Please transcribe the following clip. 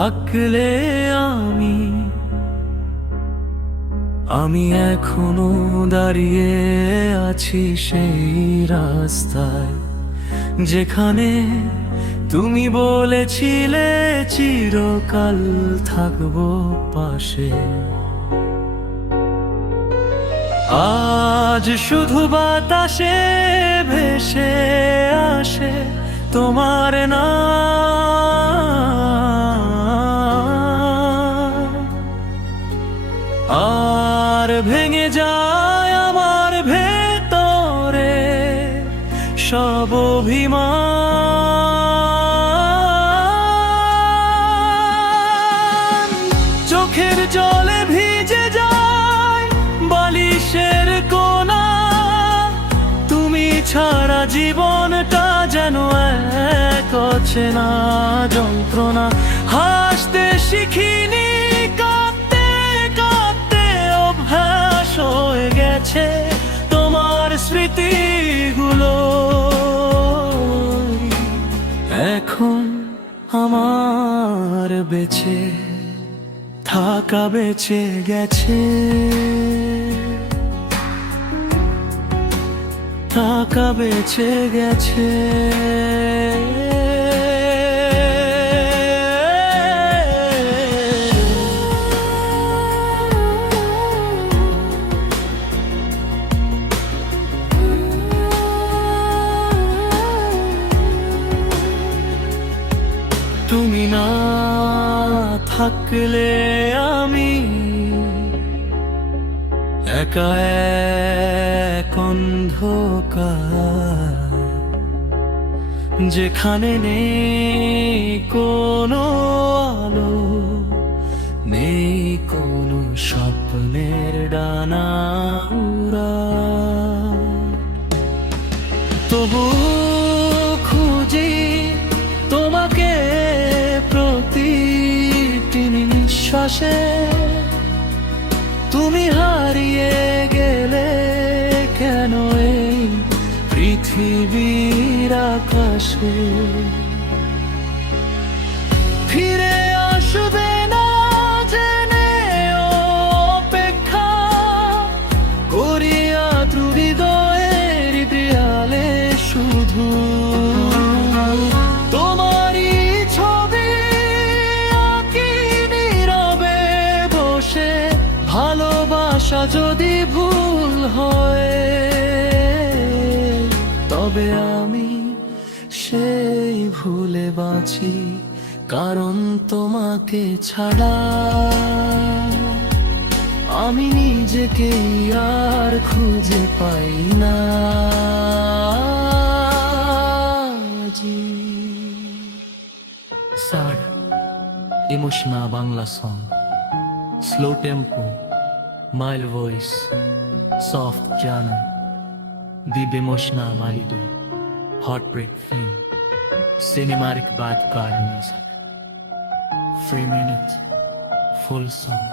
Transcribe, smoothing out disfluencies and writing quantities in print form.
থাকলে আমি এখনো দাঁড়িয়ে আছি সেই রাস্তায়, যেখানে তুমি বলেছিলে চিরকাল থাকবো পাশে। আজ শুধু বাতাসে ভেসে আসে তোমার নাম, আর ভেঙে যায় আমার ভেতরে সব অভিমান। চোখের জলে ভিজে যায় বালিশের কোনা, তুমি ছাড়া জীবনটা যেন এক অচেনা যন্ত্রণা। হাসতে শিখিনি, কাঁদতে কাঁদতে অভ্যাস হয়ে গেছে তোমার স্মৃতিগুলো। এখন আমার বেঁচে থাকা বেঁচে গেছে, থাকা বেঁচে গেছে। তুমি না থাকলে আমি একা এক অন্ধকার, যেখানে নেই কোনো আলো, নেই কোনো স্বপ্নের ডানা উড়া। তবু খুঁজি তোমাকে প্রতিটি নিঃশ্বাসে, তুমি হারিয়ে গেলে কেন এই পৃথিবীর আকাশে? ফিরে আসবে না জেনে অপেক্ষা করি আদ্র হৃদয়ের দেয়ালে, শুধু তোমারই ছবি আঁকি নীরবে বসে। ভালোবাসা যদি ভুল হয় তবে আমি সেই ভুলে বাঁচি, কারণ তোমাকে ছাড়া আমি নিজেকে আর খুঁজে পাই না। Sad emotional Bangla song, slow tempo, mild voice, soft piano, deep emotional melody, heartbreak theme, cinematic background music, 3 minute full song.